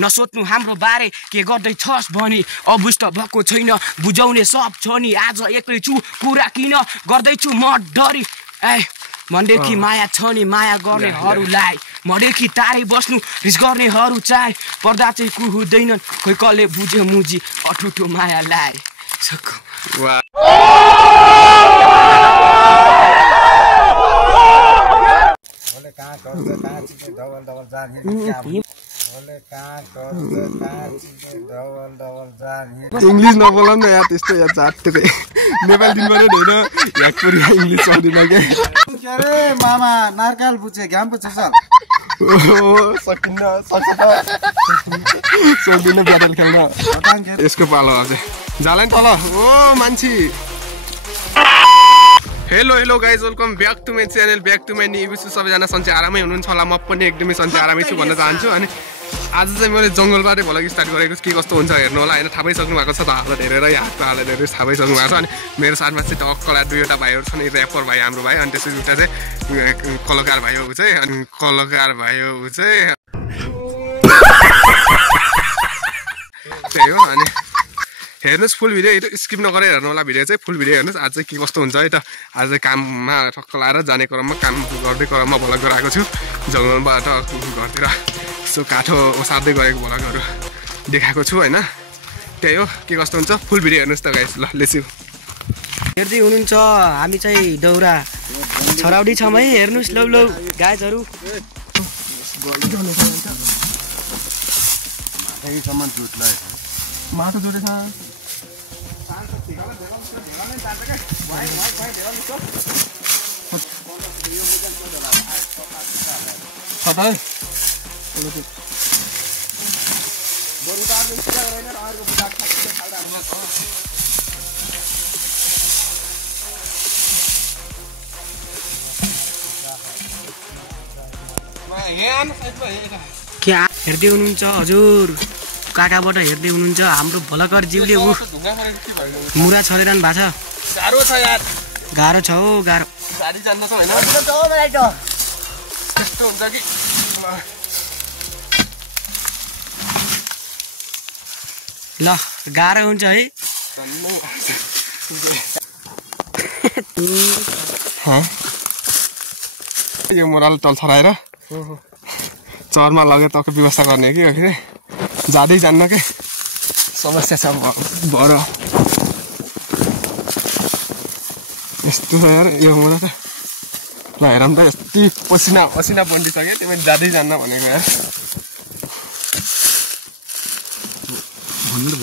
नसोच्नु हाम्रो बारे के गर्दै छस् भनी अबुझ्त भएको छैन बुझाउने सब छ नि आज एक्लै छु कुरा किन गर्दैछु म डरी मनदेखि माया छ नि माया गर्नेहरूलाई मदेखि टाढै बस्नु रिस गर्नेहरू चाहे पर्दा चाहिँ कु हुँदैनन् खोइ कसले बुझ्यो मुजी अठुठो मायालाई इंग्लिश नबोला न यार त्यस्तो यार जातकै नेपाली दिनबाट होइन याक पुरी इंग्लिश आउँदैन के अरे मामा नारकाल बुझे घाम पुछ सर सकिन्न ब्याटल खेल्न यसको पालो अझै जाला नि तल ओ मान्छे hello guys welcome back to my channel back to my new video सबैजना सन्चै आरामै हुनुहुन्छ होला म पनि एकदमै सन्चै आरामै छु भन्न चाहन्छु अनि आज चाहिँ मैले जङ्गलबाटै भ्लग स्टार्ट गरेको के कस्तो हुन्छ हेर्नु होला होइन थाहा पाइसक्नु भएको छ त हालत हेरेर हातको हालत हेरेर थाहा पाइसक्नु भएको छ अनि मेरो साथमा चाहिँ टक्कला दुईवटा भाइहरू छन् ऱ्यापर भाइ हाम्रो भाइ अनि त्यसपछि उता चाहिँ कलाकार भाइ हो चाहिँ अनि कलाकार भाइ हो चाहिँ त्यही हो अनि हेर्नुहोस् फुल भिडियो स्किप नगरेर हेर्नु होला भिडियो चाहिँ फुल भिडियो हेर्नुहोस् आज चाहिँ के कस्तो हुन्छ है त आज चाहिँ काममा ठक्क लाएर जाने क्रममा काम गर्दै क्रममा भ्लग गराएको छु जङ्गलबाट घरतिर यसो काठो ओसार्दै गएको भ्लगहरू देखाएको छु होइन त्यही हो के कस्तो हुन्छ फुल भिडियो हेर्नुहोस् त गाइस ल लेस्यु हेर्दै हुनुहुन्छ हामी चाहिँ दौरा छराउडी छौँ है हेर्नुहोस् लौ लौ गाइजहरू माटो जोडेछ क्या हेर्दै हुनुहुन्छ हजुर काकाबाट हेर्दै हुनुहुन्छ हाम्रो भलकर ज्यूले मुरा छरिरहनु भएको छ गाह्रो छ यार गाह्रो छ हो गाह्रो गाडी जान्न छ होइन त्यस्तो हुन्छ कि ल गाह्रो हुन्छ है यो मोराल टल छराएर चरमा लगेर तक व्यवस्था गर्ने कि जाँदै जान्न के समस्या छ भएर यस्तो छ यार यो मोरा त ल हेरौँ त यति पसिना बन्डिसक्यो त्यो पनि जाँदै जान्न भनेको यार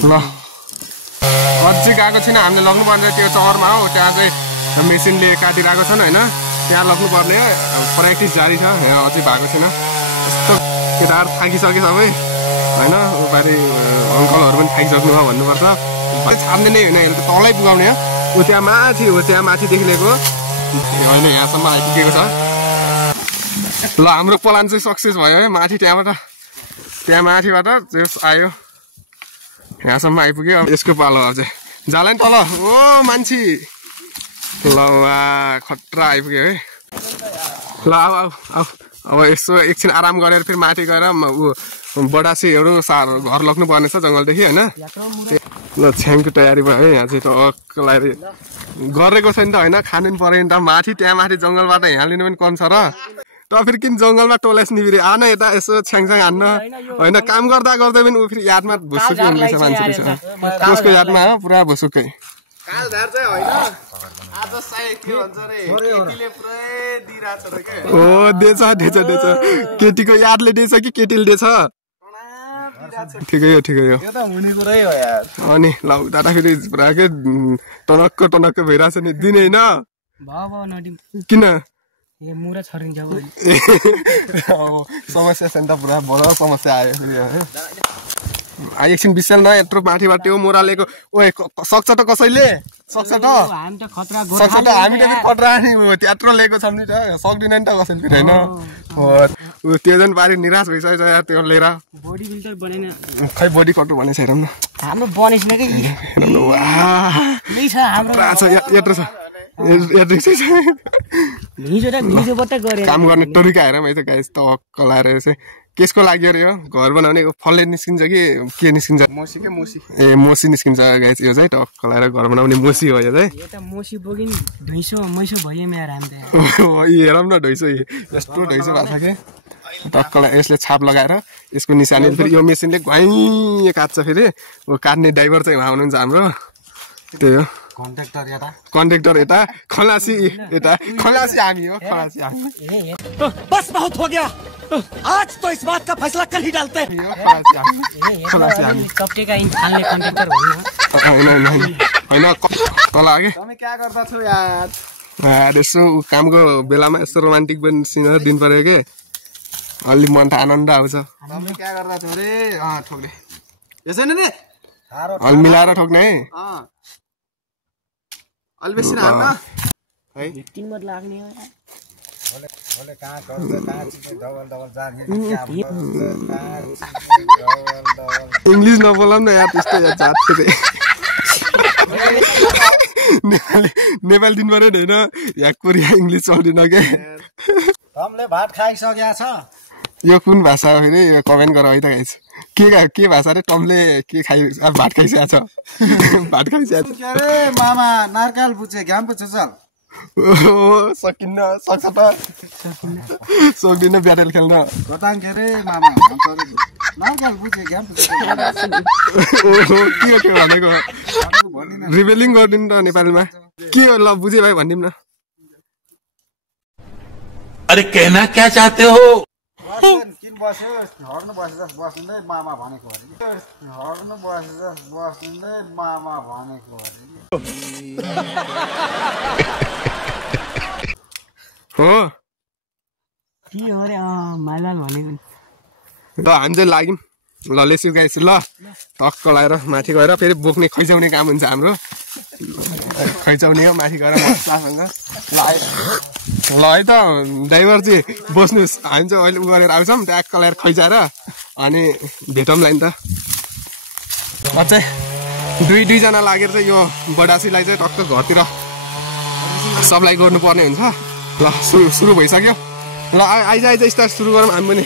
ल अझै गएको छैन हामीले लग्नुपर्ने त्यो चौरमा हो त्यहाँ चाहिँ मेसिनले काटिरहेको छन् होइन त्यहाँ लग्नुपर्ने प्र्याक्टिस जारी छ अझै भएको छैन यस्तो केटाहरू थाकिसके सबै होइन बारे अङ्कलहरू पनि थाकिसक्नु भयो भन्नुपर्छ छाम्दै नै होइन तलै पुगाउने हो त्यहाँ माथिदेखि लिएको होइन यहाँसम्म आइपुगेको छ ल हाम्रो प्लान चाहिँ सक्सेस भयो है माथि त्यहाँ माथिबाट आयो यहाँसम्म आइपुग्यो यसको पालो अझै जाला नि तल ओ मान्छे ल खतरा आइपुग्यो है ल अब यसो एकछिन आराम गरेर फेरि माथि गएर बडासीहरू घर लग्नु पर्ने छ जङ्गलदेखि होइन ल छ्याङको तयारी भयो है यहाँ चाहिँ टक्कलाई गरेको छैन त होइन खानु पनि पऱ्यो नि त माथि त्यहाँ माथि जङ्गलबाट यहाँ लिनु पनि कम छ र त फेरि किन जङ्गलमा टोलाइस नि फेरि आन यता यसो छ्याङछ्याङ हान्न होइन काम गर्दा पनि ऊ फेरि यादमा भुसुकै हुँदैछ मान्छेको उसको यादमा हो पुरा भुसुकै ओ दिएछ केटीको यादले दिएछ कि केटीले दिएछ ठिकै हो अनि ल उताखेरि पुरा के टनक्क भइरहेछ नि दिने होइन किन समस्या छ नि त पुरा बडो समस्या आयो एकछिन बिस्याल न यत्रो माथिबाट त्यो मोरालेको ओए सक्छ त कसैले सक्छ त हामी त खतरा नि त्यत्रो लिएको छौँ नि त सक्दैन नि त कसैले फेरि होइन त्यो झन् पारि निराश भइसकेछ यार त्यो लिएर बडी बिल्डर बनेन खै बडी कटु भनेछ हेरौँ न हाम्रो बनेछन कि यत्रो छ काम गर्ने तरिका हेरौँ है त गाइस त कलाएर चाहिँ केसको लाग्यो रे यो घर बनाउने फलले निस्किन्छ कि के निस्किन्छ मोसी के मोसी ए मोसी निस्किन्छ गाइस यो चाहिँ टक्क लगाएर घर बनाउने मोसी हो यो चाहिँ यो त मोसी बोकिन ढैसो मैसो भयो मेरो हामी त हेरौँ न ढैसो यस्तो ढैसो भएको छ कि टक्कलाई यसले छाप लगाएर यसको निशानी फेरि यो मेसिनले घुवाइ काट्छ फेरि काट्ने ड्राइभर चाहिँ उहाँ हुनुहुन्छ हाम्रो त्यही हो कन्ट्रेक्टर यता खलासी यता खलासी हामी हो खलासी हामी बस बहुत हो गया आज तो इस बात का फैसला कल ही डालते हैं खलासी हामी चप्टेका इन्सानले कन्ट्रेक्टर भन्नु होइन तल आगे तमी क्या गर्दा छौ यार यसो कामको बेलामा यस्तो रोमान्टिक पनि सिनहरू दिनु पर्यो के अलि मन त आनन्द आउँछ तमी क्या गर्दा छौ रे ठोक्ने यसै नि अलि मिलाएर ठोक्ने है अलि बेसी हाल्न है 3 मत लाग्ने हो ओले कहाँ गर्छ कहाँ चाहिँ डबल जाने इंग्लिश नबोलाम न यार त्यस्तो यार जात रे नेपाली दिन पऱ्यो नि होइन या कोरिया इङ्ग्लिस चल्दैन के तमले भात खाइसकेको छ यो कुन भाषा हो फेरि यो कमेन्ट गर है त गाइस के भाषा रे टमले के खाइ भात खाइसकेको छ भात खाइसकेको छ के रे मामा नारकाल बुझे घाम पो चल सकिन्न सक्छ त सक्दिनँ ब्याटल खेल्न बताङ के रे मामा नारकाल बुझे घाम पो के भनेको रिभेलिङ गरिदिनु त नेपालमा के हो ल बुझे भाइ भनिदिउँ न अरे कहना क्या चाहते हो किन बस्यो हर्नु बस्दै मामा भनेको अरे हर्नु बस्दै मामा भनेको अरे हो के हो रे माइलाल भनेको ल हामी चाहिँ लाग्यौँ ल लेस्यु गाइस ल टक्क लगाएर माथि गएर फेरि बोक्ने खैचाउने काम हुन्छ हाम्रो खैचाउने हो माथि गएर मसलासँग ल है त ड्राइभर चाहिँ बस्नुहोस् हामी चाहिँ अहिले उ गरेर आउँछौँ ट्याक्क लगाएर खैचाएर अनि भेटौँला नि त अझै दुईजना लागेर चाहिँ यो बडासीलाई चाहिँ टक्क घरतिर सप्लाई गर्नुपर्ने हुन्छ ल सुरु भइसक्यो ल आइज स्टार्ट सुरु गरौँ हामी पनि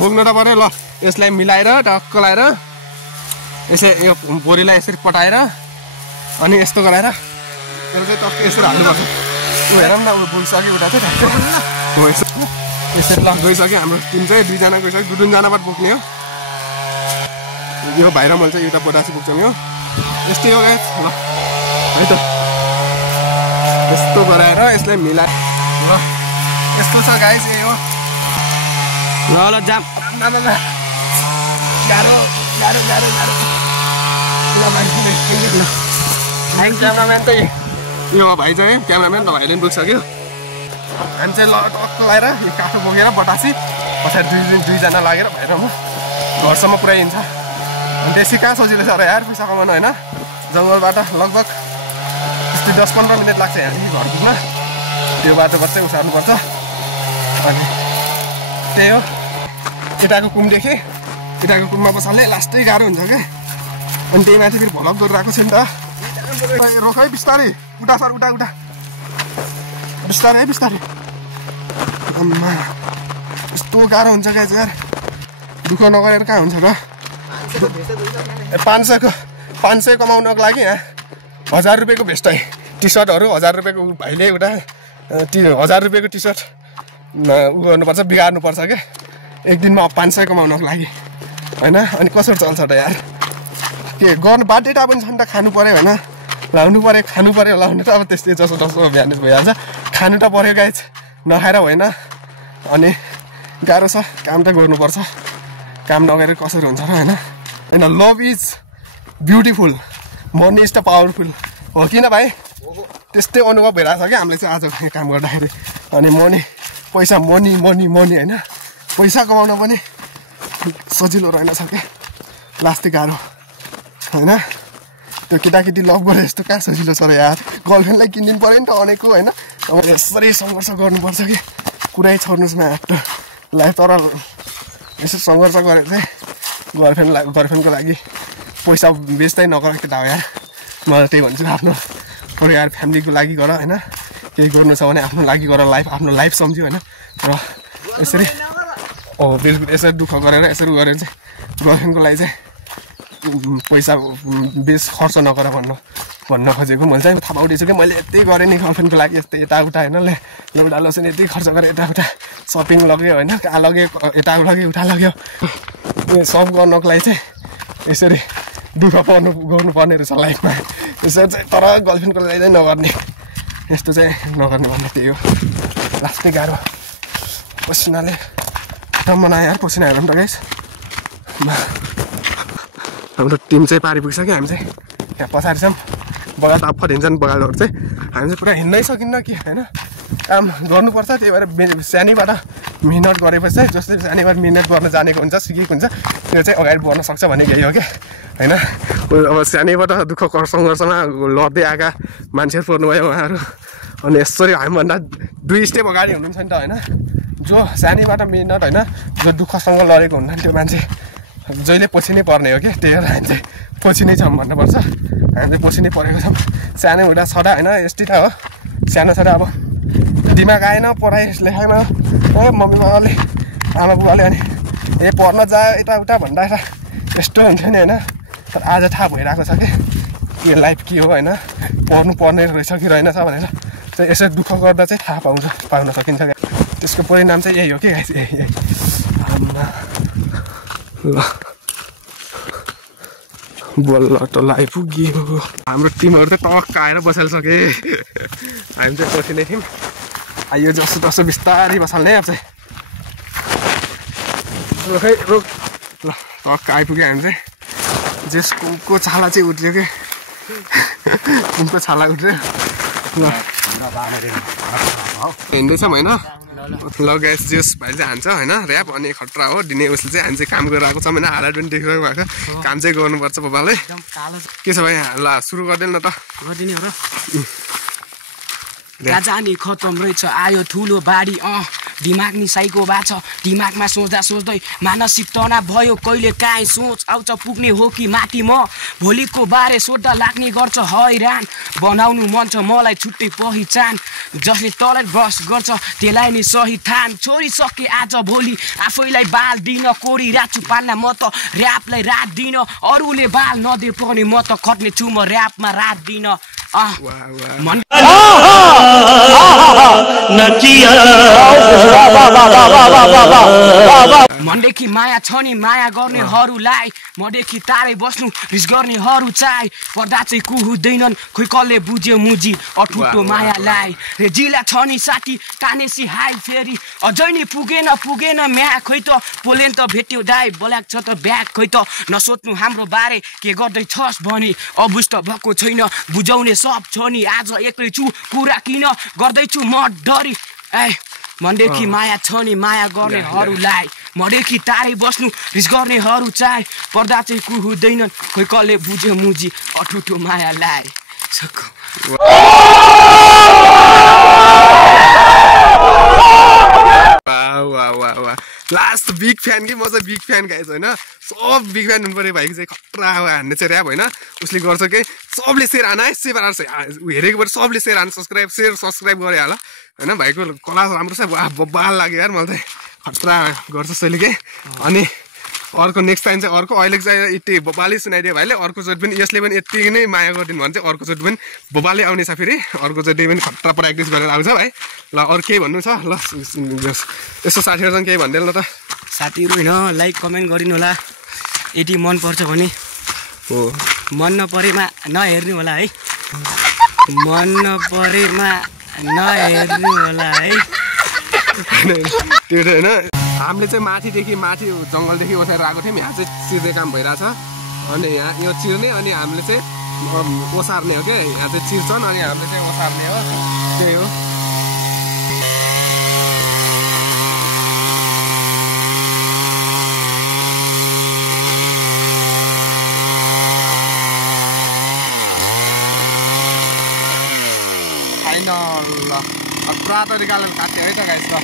बोक्नु त पऱ्यो ल यसलाई मिलाएर टक्क लगाएर यसै यो बोरीलाई यसरी पटाएर अनि यस्तो गराएर त्यसलाई चाहिँ टक्क यसरी हाल्नुपर्छ ऊ हेरौँ न ऊ बोलिसक्यो उता चाहिँ हो यसरी ल गइसक्यो हाम्रो टिम चाहिँ 2 जना गइसक्यो 2 जनाबाट बोक्ने हो यो भाइ र मैले चाहिँ एउटा बडासी बोक्छौँ यो यस्तै हो गाइस ल है त यस्तो गराएर यसलाई मिलाएर ल यस्तो छ गाइस यही हो ल जाम क्यामराम्यान त यो भाइ चाहिँ क्यामराम्यान त भाइले पनि बोकिसक्यो हामी चाहिँ ल टक्क लगाएर यो काठो बोकेर बटासी पछाडि 2 जना लागेर भाइ र म घरसम्म पुऱ्याइन्छ अनि त्यसै कहाँ सजिलो छ र यार पैसा कमाउनु होइन जङ्गलबाट लगभग यस्तै 10-15 मिनट लाग्छ यहाँदेखि घर पुग्न त्यो बाटोबाट चाहिँ उसार्नुपर्छ अनि त्यही हो इँटाको कुमदेखि इँटाको कुममा बसाल्ने लास्टै गाह्रो हुन्छ क्या अनि त्यही माथि फेरि भलक गरिरहेको छ नि त रोक है बिस्तारै उठा सर उठा बिस्तारै है बिस्तारै अम्मा यस्तो गाह्रो हुन्छ क्या यार दुःख नगरेर कहाँ हुन्छ त 500 कमाउनको लागि 1000 रुपियाँको भेस्ट है टी सर्टहरू 1000 रुपियाँको भाइले एउटा 1000 रुपियाँको टी सर्ट उ गर्नुपर्छ बिगार्नुपर्छ क्या एक दिनमा 500 कमाउनको लागि होइन अनि कसरी चल्छ त यार के गर्नु बाध्यता पनि छ नि त खानु पऱ्यो होइन लाउनु पऱ्यो खानु पऱ्यो लाउनु त अब त्यस्तै जसो बिहान भइहाल्छ खानु त पऱ्यो गाइज नखाएर होइन अनि गाह्रो छ काम त गर्नुपर्छ काम नगरेर कसरी हुन्छ र होइन love is beautiful money is the powerful हो किन भाइ त्यस्तै अनुभव भइरहेको छ क्या हामीले चाहिँ आज काम गर्दाखेरि अनि पैसा मनी होइन पैसा कमाउन पनि सजिलो रहेनछ क्या लास्टै गाह्रो होइन त्यो केटाकेटी लभ गरेर यस्तो कहाँ सजिलो छ र यार गर्लफ्रेन्डलाई किनिदिनु पऱ्यो नि त अनेको होइन अब यसरी सङ्घर्ष गर्नुपर्छ कि कुरै छोड्नुहोस् न आफ्टर लाइफ तर यसो सङ्घर्ष गरेर चाहिँ गर्लफ्रेन्डको लागि पैसा बेच्दै नगर केटा हो यार म त्यही भन्छु आफ्नो परिवार फ्यामिलीको लागि गर होइन केही गर्नु छ भने आफ्नो लागि गर आफ्नो लाइफ सम्झ्यो होइन र यसरी बिल्कुल यसरी दुःख गरेर यसरी गरेर चाहिँ गर्लफ्रेन्डको लागि चाहिँ पैसा बेस खर्च नगर भन्न खोजेको मैले चाहिँ थाहा पाउँदैछु कि मैले यति गरेँ नि गर्लफ्रेन्डको लागि यस्तै यताउता होइन एउटा लोसन यति खर्च गरेँ यताउता सपिङ लग्यो होइन कहाँ लग्यो यता लग्यो उता लग्यो सब गर्नको लागि चाहिँ यसरी दुःख गर्नुपर्ने रहेछ लाइफमा यसरी चाहिँ तर गर्लफ्रेन्डको लागि चाहिँ नगर्ने यस्तो चाहिँ नगर्ने भन्ने त्यही हो लास्टै गाह्रो पसिनाले रमना यार पसिना हेरौँ त गाइस हाम्रो टिम चाहिँ पारि पुग्छ कि हामी चाहिँ यहाँ पछाडि छौँ बगाल ताप दिन्छन् बगालहरू चाहिँ हामी चाहिँ पुरा हिँड्नै सकिन्न कि होइन काम गर्नुपर्छ त्यही भएर सानैबाट मिहिनेत गरेपछि चाहिँ जसले सानैबाट मिहिनेत गर्न जानेको हुन्छ सिकेको हुन्छ त्यो चाहिँ अगाडि बढ्न सक्छ भन्ने यही हो क्या होइन अब सानैबाट दुःख सङ्घर्षमा लड्दै आएका मान्छेहरू पर्नुभयो उहाँहरू अनि यसरी हामीभन्दा 2 स्टेप अगाडि हुनुहुन्छ नि त होइन जो सानैबाट मिहिनेत होइन जो दुःखसँग लडेको हुन्न त्यो मान्छे जहिले पछि नै पर्ने हो कि त्यही भएर हामी चाहिँ पछि नै छौँ भन्नुपर्छ हामी चाहिँ पछि नै परेको छौँ सानो हुँदा छँदा होइन यस्तै त हो सानो छँदा अब दिमाग आएन पढाइ लेखाइमा मम्मी बाबाले आमा बुबाले अनि पढ्न जा यताउता भन्दा यस्तो हुन्थ्यो नि होइन तर आज थाहा भइरहेको छ कि लाइफ के हो होइन पढ्नु पर्ने रहेछ कि रहेनछ भनेर चाहिँ यसरी दुःख गर्दा चाहिँ थाहा पाउन सकिन्छ त्यसको परिणाम चाहिँ यही हो कि यही ल बल्ल त आइपुग्यो हाम्रो टिमहरू त टक्क आएर बसालिसके हामी चाहिँ पछि नै थियौँ आइयो जस्तो तस्तो बिस्तारै बसाल्ने अब चाहिँ ल खै रोक ल टक्क आइपुग्यो हामी चाहिँ जेस कुमको छाला चाहिँ उठ्यो कि कुमको छाला उठ्यो ल हिँड्दैछौँ होइन ल ग्यास जेस भाइले चाहिँ हान्छ होइन ऱ्याप अनि खतरा हो दिने उसले चाहिँ हामी चाहिँ काम गरेर आएको छौँ होइन हालत पनि देखिरहेको भएको काम चाहिँ गर्नुपर्छ बाबाले के छ भाइ ल सुरु गरिदिनु न त गरिदिने हो र जाने खतम रहेछ आयो ठुलो बाढी दिमाग निसाइको भएको छ दिमागमा सोच्दा सोच्दै मानसिक तनाव भयो कहिले काहीँ सोच आउँछ पुग्ने हो कि माथि म भोलिको बारे सोध्दा लाग्ने गर्छ हैरान बनाउनु मन छ मलाई छुट्टै पहिचान जसले तलै बस गर्छ त्यसलाई नै सही थान छोडिसके आज भोलि आफैलाई बाल दिन कोरी राछु पाल्न म त ऱ्यापलाई रात दिन अरूले बाल नदे पनि म त खट्ने छु म ऱ्यापमा रात दिन मनदेखि माया छ नि माया गर्नेहरूलाई मदेखि टाढै बस्नु रिस गर्नेहरू चाहिँ पर्दा चाहिँ कुहुँदैनन् खोइ कसले बुझ्यो मुजी अठुटो मायालाई रे जिल्ला छ नि साथी कानेसी हाई फेरि अझै नि पुगेन म्या खोइ त पोलेन त भेट्यो दाइ बोलाक छ त ब्याग खोइ त नसोच्नु हाम्रो बारे के गर्दैछस् भनी अबुझ त भएको छैन बुझाउने सब छ नि आज एक्लै छु कुरा किन गर्दैछु म डरी मनदेखि माया छ नि माया गर्नेहरूलाई मदेखि टाढै बस्नु रिस गर्नेहरू चाहिँ पर्दा चाहिँ कुहुँदैनन् खोइ कसले बुझ्यो मुजी अठुटो मायालाई लास्ट बिग फ्यान कि म चाहिँ बिग फ्यान गाइस होइन सब बिग फ्यान हुनु पऱ्यो भाइको चाहिँ खतरा हान्ने चाहिँ ऱ्याप होइन उसले गर्छ कि सबले सेयर हान है हेरेको पऱ्यो सबले सेयर हान सब्सक्राइब गरे हाल होइन भाइको कला राम्रो छ बाल लाग्यो यार मलाई चाहिँ खतरा गर्छ जसले के अनि अर्को नेक्स्ट टाइम चाहिँ अर्को अहिले चाहिँ यति बोबाले सुनाइदियो भाइले अर्कोचोटि पनि यसले पनि यति नै माया गरिदिनु भने चाहिँ अर्कोचोटि पनि बोबाले आउने छ फेरि अर्कोचोटि पनि खतरा प्र्याक्टिस गरेर आउँछ भाइ ल अरू केही भन्नु छ ल यसो साथीहरूसँग केही भनिदिनु न त साथीहरू होइन लाइक कमेन्ट गरिदिनु होला यदि मनपर्छ भने हो मन नपरेमा नहेर्नु होला है मन नपरेमा नहेर्नु होला है त्यो होइन हामीले चाहिँ माथि जङ्गलदेखि ओसारेर आएको थियौँ यहाँ चाहिँ चिर्ने काम भइरहेछ अनि यहाँ यो चिर्ने अनि हामीले चाहिँ ओसार्ने हो क्या यहाँ चाहिँ चिर्छन् अनि हामीले चाहिँ ओसार्ने हो त्यही हो खतरा तरिकाले काट्यो है त गाइस ल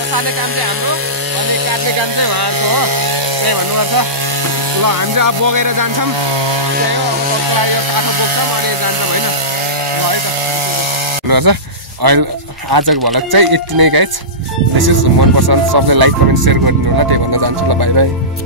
ओसार्ने काम चाहिँ हाम्रो अनि काट्ने काम चाहिँ उहाँहरूको हो त्यही भन्नुपर्छ ल हामी चाहिँ अब बगेर जान्छौँ त्यही हो यो काठो बोक्छौँ अनि जान्छौँ होइन ल है त भन्नुपर्छ अहिले आजको भ्लग चाहिँ यति नै गाइस विशेष मनपर्छ सबले लाइक कमेन्ट सेयर गरिदिनु होला त्यही भन्न जान्छु ल बाई बाई